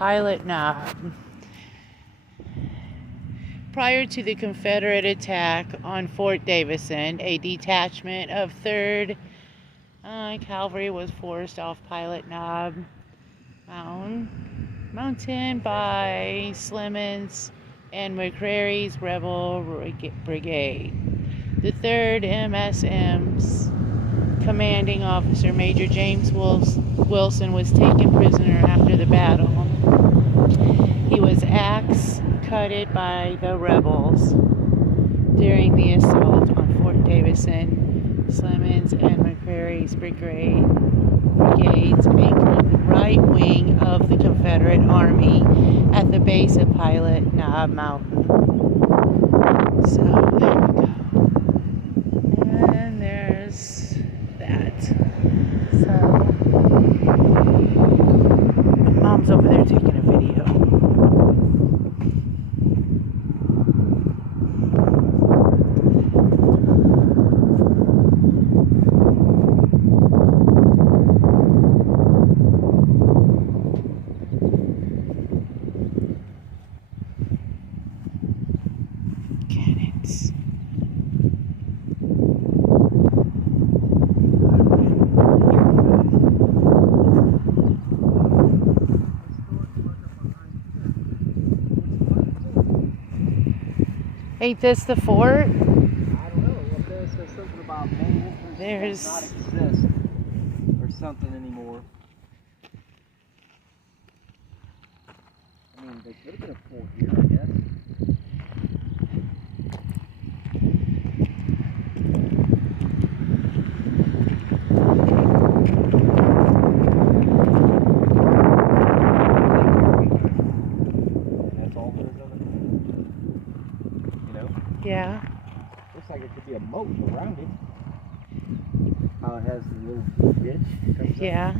Pilot Knob. Prior to the Confederate attack on Fort Davison, a detachment of 3rd Cavalry was forced off Pilot Knob Mountain by Slemons and McCreary's Rebel Brigade. The 3rd MSM's commanding officer, Major James Wilson, was taken prisoner after the battle. He was axe-cutted by the rebels during the assault on Fort Davison. Slemons and McCreary's brigades anchored the right wing of the Confederate Army at the base of Pilot Knob Mountain. So there we go. And there's that. So Mom's over there taking a video. Cannons. Ain't this the fort? I don't know. What this says something about main There's not exist or something anymore. I mean, there could have been a fort here, I guess. That's all there is of it. You know? yeah. Looks like it could be a moat around it. How it has the little ditch. Comes up. Yeah.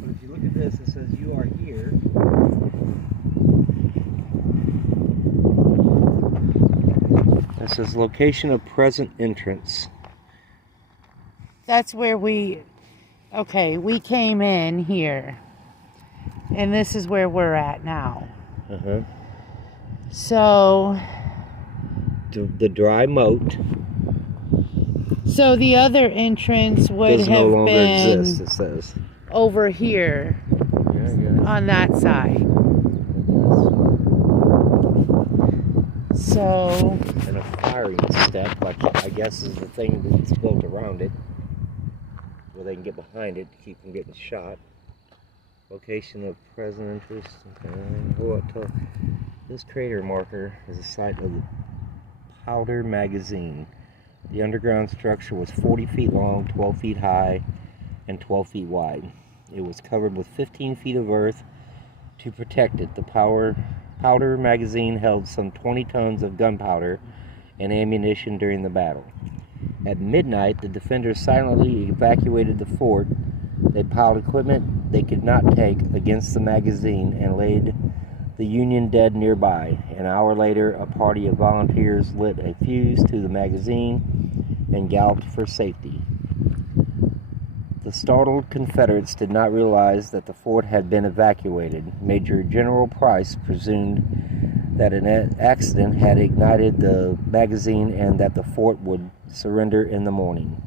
But if you look at this, it says you are here. It says location of present entrance. That's where we came in here. And this is where we're at now. Uh-huh. So The dry moat so the other entrance would does have no longer been exist, it says. over here Yeah, I guess. on that side. So And a firing step, like I guess is the thing that's built around it, where they can get behind it to keep from getting shot. Location of present interest. Okay. This crater marker is the site of the Powder Magazine. The underground structure was 40 feet long, 12 feet high, and 12 feet wide. It was covered with 15 feet of earth to protect it. The Powder Magazine held some 20 tons of gunpowder and ammunition during the battle. At midnight, the defenders silently evacuated the fort. They piled equipment they could not take against the magazine and laid the Union dead nearby. An hour later, a party of volunteers lit a fuse to the magazine and galloped for safety. The startled Confederates did not realize that the fort had been evacuated. Major General Price presumed that an accident had ignited the magazine and that the fort would surrender in the morning.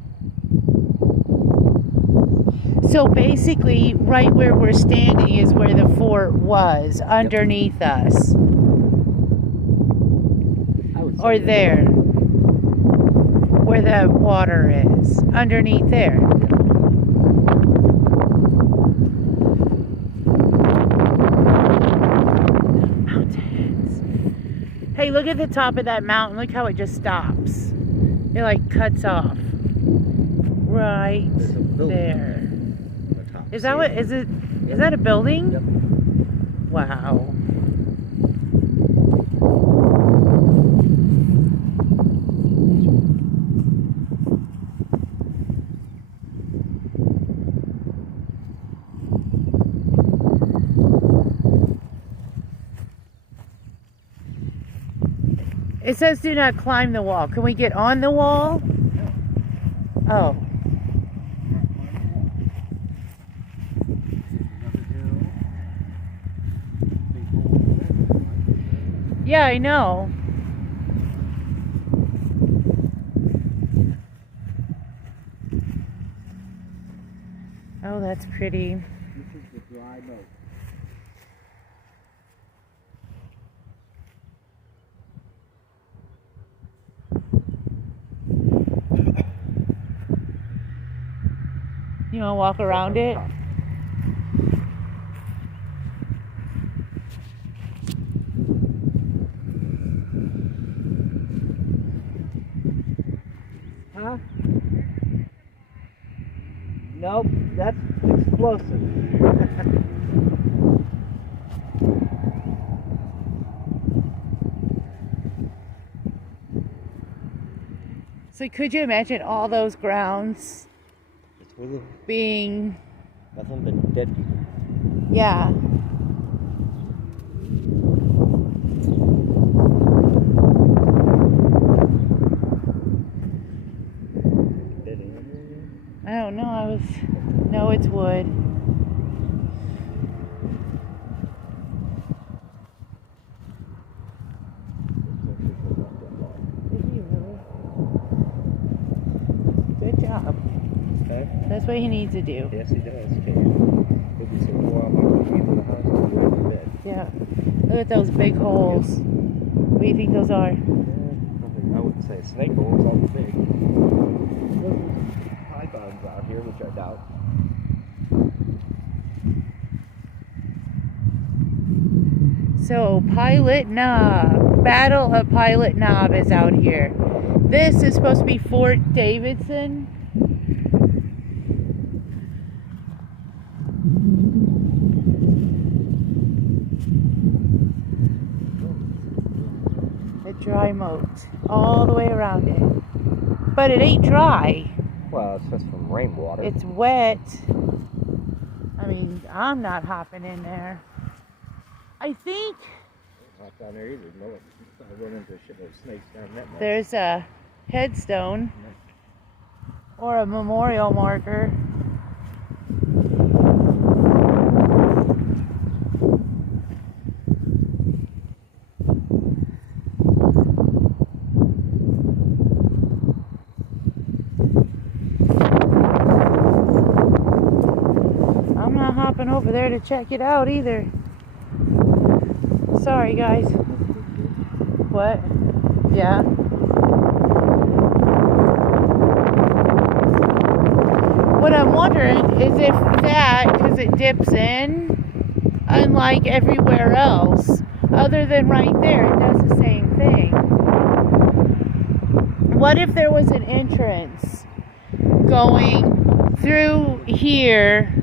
So basically, right where we're standing is where the fort was, underneath us. Or there. Where the water is. Underneath there. Mountains. Hey, look at the top of that mountain. Look how it just stops. It like cuts off. Right there. Is that what, is that a building? Yep. Wow. It says do not climb the wall. Can we get on the wall? Oh. Yeah, I know. Oh, that's pretty. This is the dry moat. You want to walk around it? Huh? Nope, that's explosive. So could you imagine all those grounds It's really being, nothing but dead people. yeah. Dead animals. I don't know, no, it's wood. Did he really? Good job. Okay. That's what he needs to do. Yes, he does. Okay. He'll be so far out by the feet of the house, he'll be right in bed. Yeah. Look at those big holes. What do you think those are? I wouldn't say snake holes, all big. There's pythons out here, which I doubt. So Pilot Knob, Battle of Pilot Knob is out here. This is supposed to be Fort Davidson. A dry moat all the way around it. But it ain't dry. Well, it's just from rainwater. It's wet. I mean, I'm not hopping in there. I think Not down there either. No, I run into a shitload of snakes down that much. there's a headstone or a memorial marker. I'm not hopping over there to check it out either. Sorry, guys. What? Yeah. What I'm wondering is if that, because it dips in, unlike everywhere else, other than right there, it does the same thing. What if there was an entrance going through here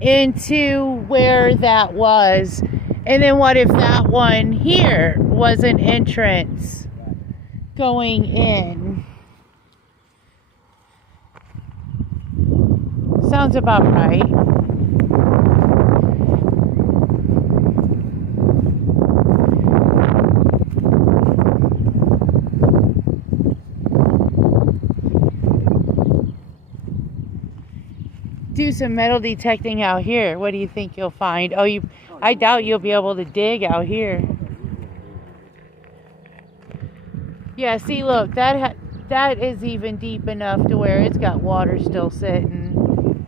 into where that was? And then what if that one here was an entrance going in? Sounds about right. Do some metal detecting out here. What do you think you'll find? Oh, I doubt you'll be able to dig out here. Yeah, see, look, that is even deep enough to where it's got water still sitting.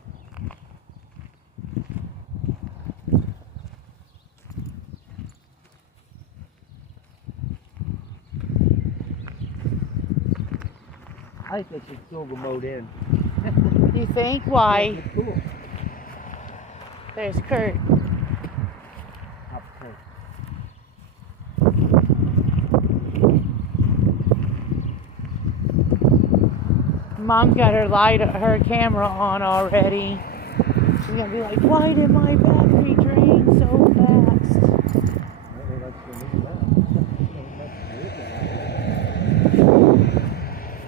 I think they should fill the moat in. You think? Why? Cool. There's Kurt. Mom's got her camera on already. She's gonna be like, why did my battery drain so fast?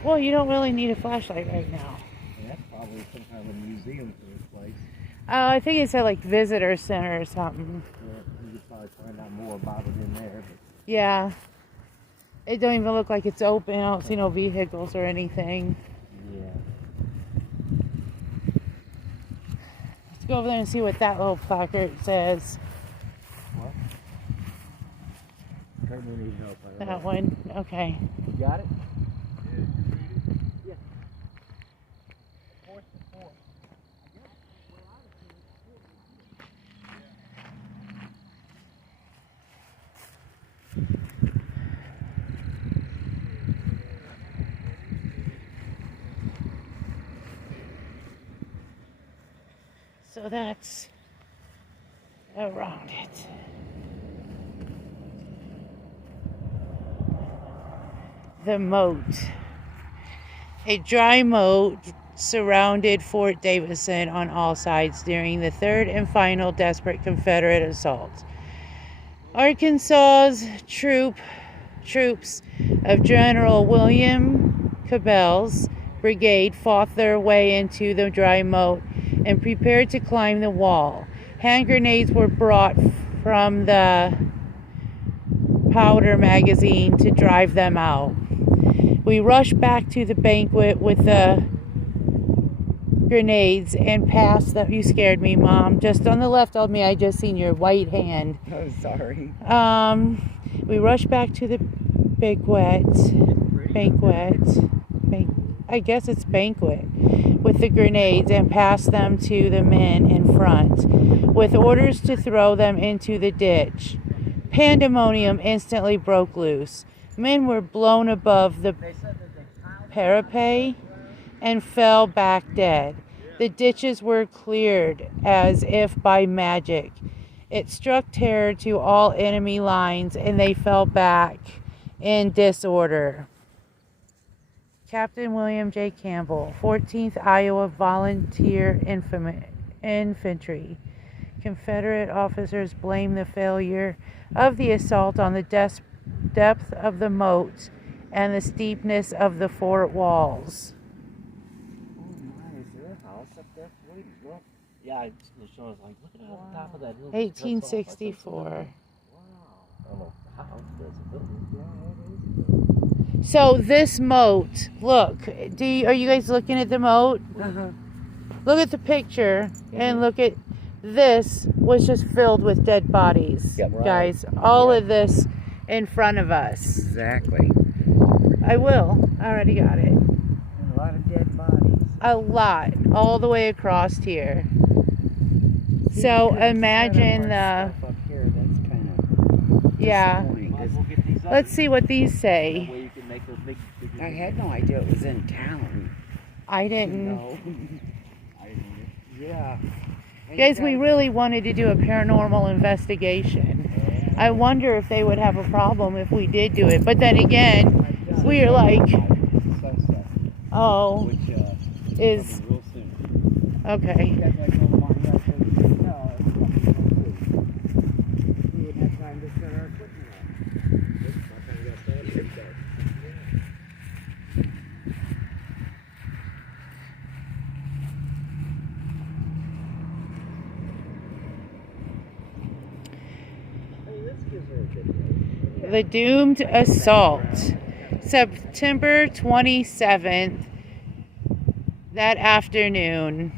Well, you don't really need a flashlight right now. And that's probably some kind of a museum for this place. I think it's at like visitor center or something. Yeah, you could probably find out more about it in there. But Yeah. It don't even look like it's open. I don't see no vehicles or anything. yeah. Let's go over there and see what that little placard says. What? Anytime we need help. I don't That know. one. Okay. You got it? So that's around it. The moat. A dry moat surrounded Fort Davidson on all sides during the third and final desperate Confederate assault. Arkansas's troops of General William Cabell's brigade fought their way into the dry moat and prepared to climb the wall. Hand grenades were brought from the powder magazine to drive them out. We rushed back to the banquet with the grenades and passed them. You scared me, Mom. Just on the left of me, I just seen your white hand. Oh, sorry. We rushed back to the banquet, I guess it's banquet, with the grenades and passed them to the men in front, with orders to throw them into the ditch. Pandemonium instantly broke loose. Men were blown above the parapet and fell back dead. The ditches were cleared as if by magic. It struck terror to all enemy lines, and they fell back in disorder. Captain William J. Campbell, 14th Iowa Volunteer Infantry. Confederate officers blamed the failure of the assault on the depth of the moat and the steepness of the fort walls. Oh my, is there a house up there? Wait, look. Yeah, I was showing us like, look at the top of that hill. 1864. Wow. I don't know if the house does a building. Yeah, it is. So this moat, look, are you guys looking at the moat? Uh-huh. Look at the picture and look at this was just filled with dead bodies. Yep. Right. Guys, all Yep. of this in front of us. Exactly. I will. I already got it. And a lot of dead bodies. A lot, all the way across here. See, So we could've set imagine up our the, stuff up here. That's kind of yeah. disappointing, Might 'cause as well get these up. Let's see what these That say. way you can make those big figures. I had no idea it was in town. I didn't. No. I didn't either. Yeah. And Guys, you we guys- really wanted to do a paranormal investigation. I wonder if they would have a problem if we did do it. But then again, we are like, Sunset, oh, which is, coming real soon. okay. You guys like go along that thing? No, it's fucking no good. We wouldn't have time to set our equipment up. Hey, this gives her a good day. The Doomed Assault. September 27th, that afternoon.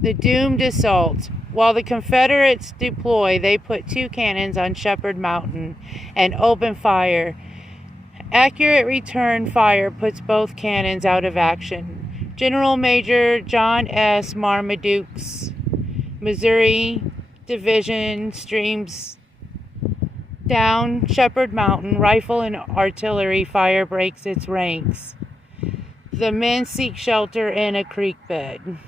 The Doomed Assault. While the Confederates deploy, they put 2 cannons on Shepherd Mountain and open fire. Accurate return fire puts both cannons out of action. General Major John S. Marmaduke's Missouri Division streams down Shepherd Mountain. Rifle and artillery fire breaks its ranks. The men seek shelter in a creek bed.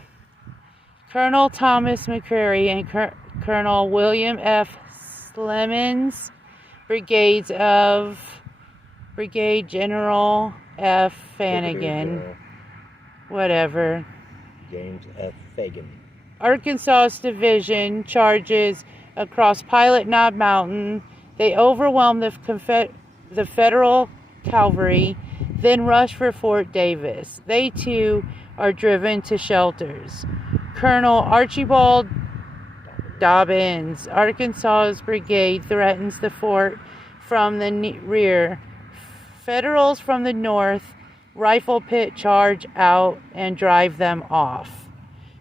Colonel Thomas McCreary and Colonel William F. Slemons, brigades of Brigade General F. Fanigan, whatever. James F. Fagan. Arkansas's division charges across Pilot Knob Mountain. They overwhelm the Federal cavalry, then rush for Fort Davis. They too are driven to shelters. Colonel Archibald Dobbins, Arkansas's brigade, threatens the fort from the rear. Federals from the north rifle pit charge out and drive them off.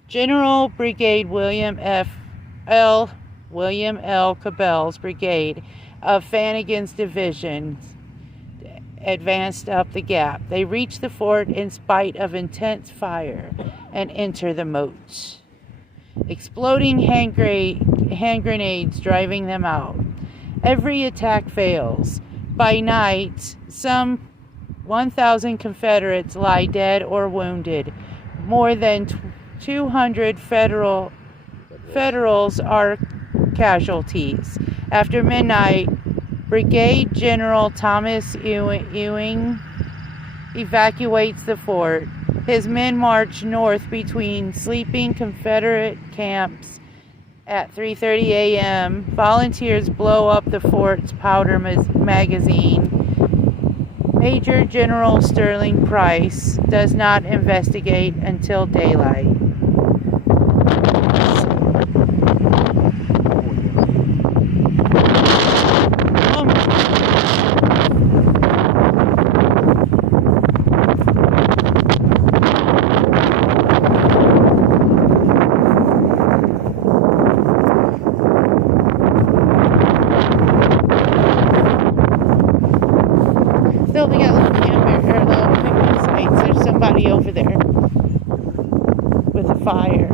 General Brigade William L. Cabell's brigade of Fannigan's division advanced up the gap. They reach the fort in spite of intense fire and enter the moat. Exploding hand grenades driving them out. Every attack fails. By night, some 1,000 Confederates lie dead or wounded. More than 200 Federals are casualties. After midnight, Brigadier General Thomas Ewing evacuates the fort. His men march north between sleeping Confederate camps. At 3:30 a.m., volunteers blow up the fort's powder magazine. Major General Sterling Price does not investigate until daylight. We got little picnic sites. There's somebody over there with a fire.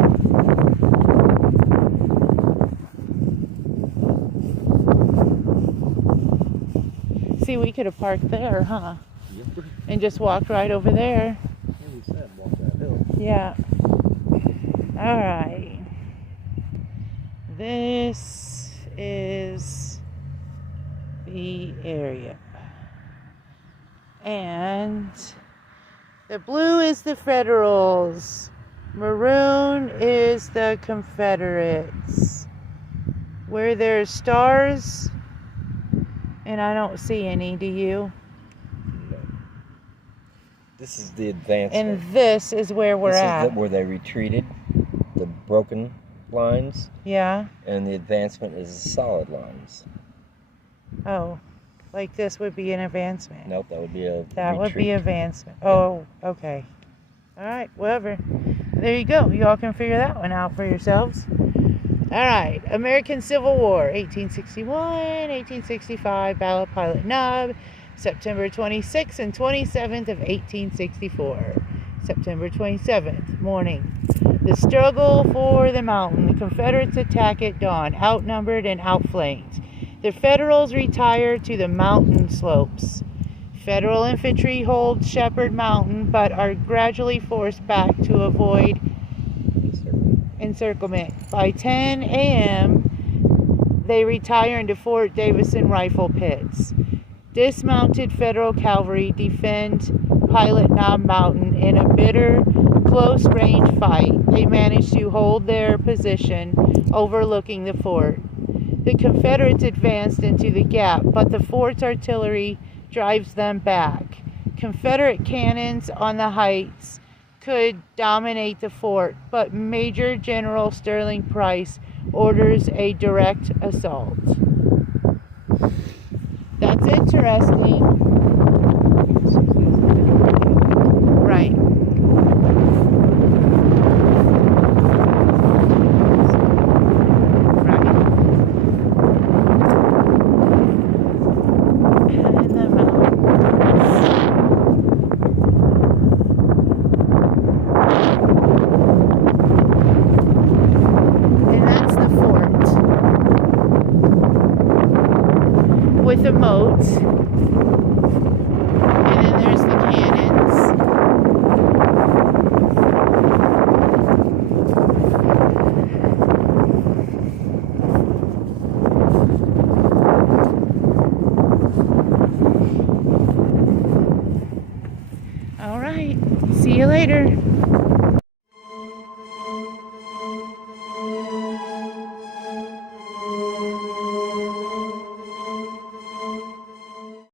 See, we could have parked there, huh? Yep. And just walked right over there. Yeah, we said walk that hill. Yeah. All right. This is the area. And the blue is the Federals. Maroon is the Confederates. Where there's stars, and I don't see any, do you? No. This is the advancement. And this is where we're at. This is where they retreated, the broken lines, Yeah. and the advancement is the solid lines. Oh, like this would be an advancement. Nope, that would be a That would be retreat. advancement. Oh, okay. All right, whatever. There you go. You all can figure that one out for yourselves. All right. American Civil War, 1861, 1865, Battle of Pilot Knob, September 26th and 27th of 1864. September 27th, morning. The struggle for the mountain. The Confederates attack at dawn, outnumbered and outflanked. The Federals retire to the mountain slopes. Federal infantry hold Shepherd Mountain, but are gradually forced back to avoid encirclement. By 10 a.m., they retire into Fort Davison rifle pits. Dismounted Federal cavalry defend Pilot Knob Mountain in a bitter, close-range fight. They manage to hold their position overlooking the fort. The Confederates advanced into the gap, but the fort's artillery drives them back. Confederate cannons on the heights could dominate the fort, but Major General Sterling Price orders a direct assault. That's interesting. Right. With a moat, and then there's the cannons. All right, see you later.